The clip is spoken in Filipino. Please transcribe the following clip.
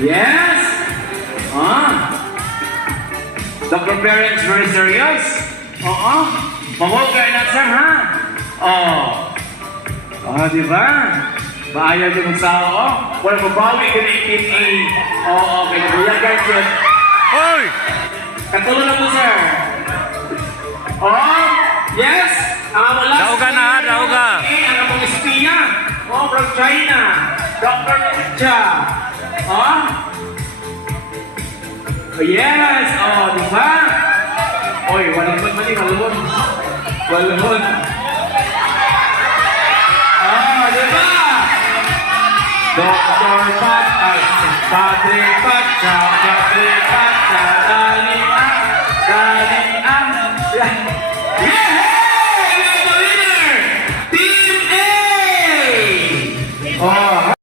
Yes! Dr. Parents, very serious? Oo. Mawagay na sir, ha? Di ba? Maayaw din sa wala mabawi ka na itin okay. Kuya guys yun. Hoy! Katulong na po, sir. Yes! Ang among last Daoga na, daoga. Ang among espiya. From China. Dr. Ninja. Yes! Di ba? Oy, walang mali, walon. Walon. Di ba? Dr. Pat, Padre Pat, Dalian. Yeah!